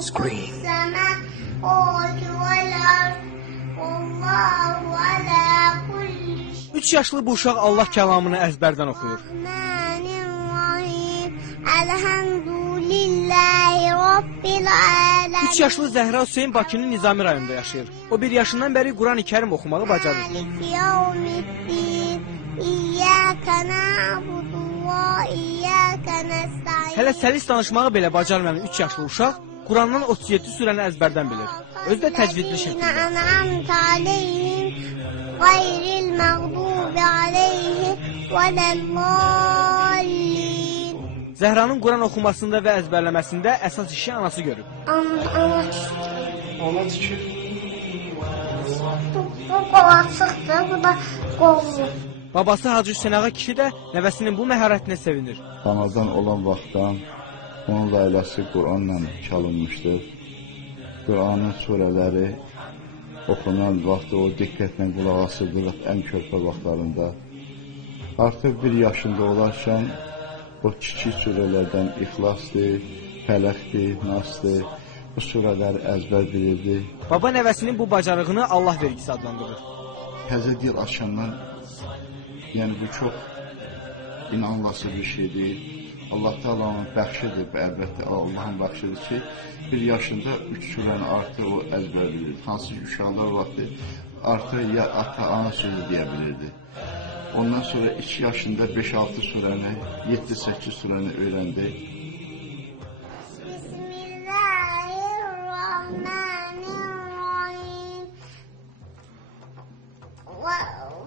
Scream. 3 yaşlı bu uşaq Allah kəlamını əzbərdən oxuyur. 3 yaşlı Zəhra Hüseyn Bakının Nizami rayonunda yaşayır. O 1 yaşından bəri Quran-ı Kərim oxumağı bacarır. Hələ səlis danışmağı belə bacarmayan 3 yaşlı uşaq Qurandan 37 surəni əzbərdən bilir. Özü də təcvidli şəkildə. Zəhranın Quran oxumasında və əzbərləməsində əsas işi anası görüb. Ana tikir. Bu qolaqçıqdır, bu da qollu. Babası Hacı Hüseyn Ağa kişi də nəvəsinin bu məharətinə sevinir. Anadan olan vaxtdan onun ailəsi Quranla çalınmışdır. Quranın surələri oxunan vaxtı o diqqətlə qulaq asılır ən körpə vaxtlarında. Artıq 1 yaşında olarkən o kiçik surələrdən İxlasdır, Fələqdir, Nasdır, bu surələri əzbər bilirdi. Baba nəvəsinin bu bacarığını Allah vergisi adlandırır. Təzə dil açandan, yəni bu çox inanılası bir şeydir. Allah Taala'nın bəxşidir, əlbəttə Allahın bəxşidir ki, 1 yaşında 3 surəni artıq o əzbər bilirdi. Hansı ki, uşaqlar vaxtı artıq ya ata-ana sözü deyə bilirdi. Ondan sonra 2 yaşında 5-6 surəni, 7-8 surəni öyrəndi. Bismillahirrahmanirrahim.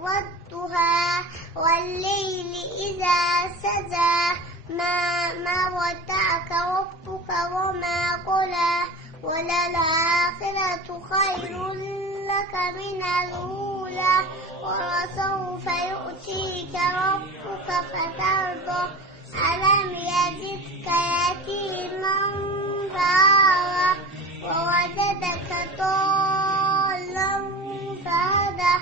Vadduha velleyli izâ secâ ma wadda'aka rabbuka ve ma qala ve lel-âkhiratu khayrun laka minel ûlâ ve lesawfe yu'tika rabbuka feterda alam yecidke yetimen fa'âva ve vecedeke dâllen fehedâ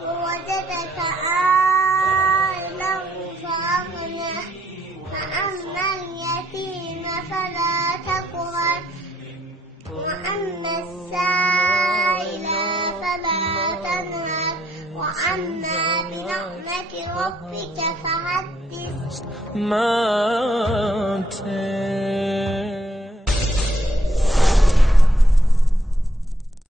ve vecedeke âilen feaghnâ فأما اليتيم فلا تقهر وأما السائل فلا تنهر وأما بنعمة ربك فحدث.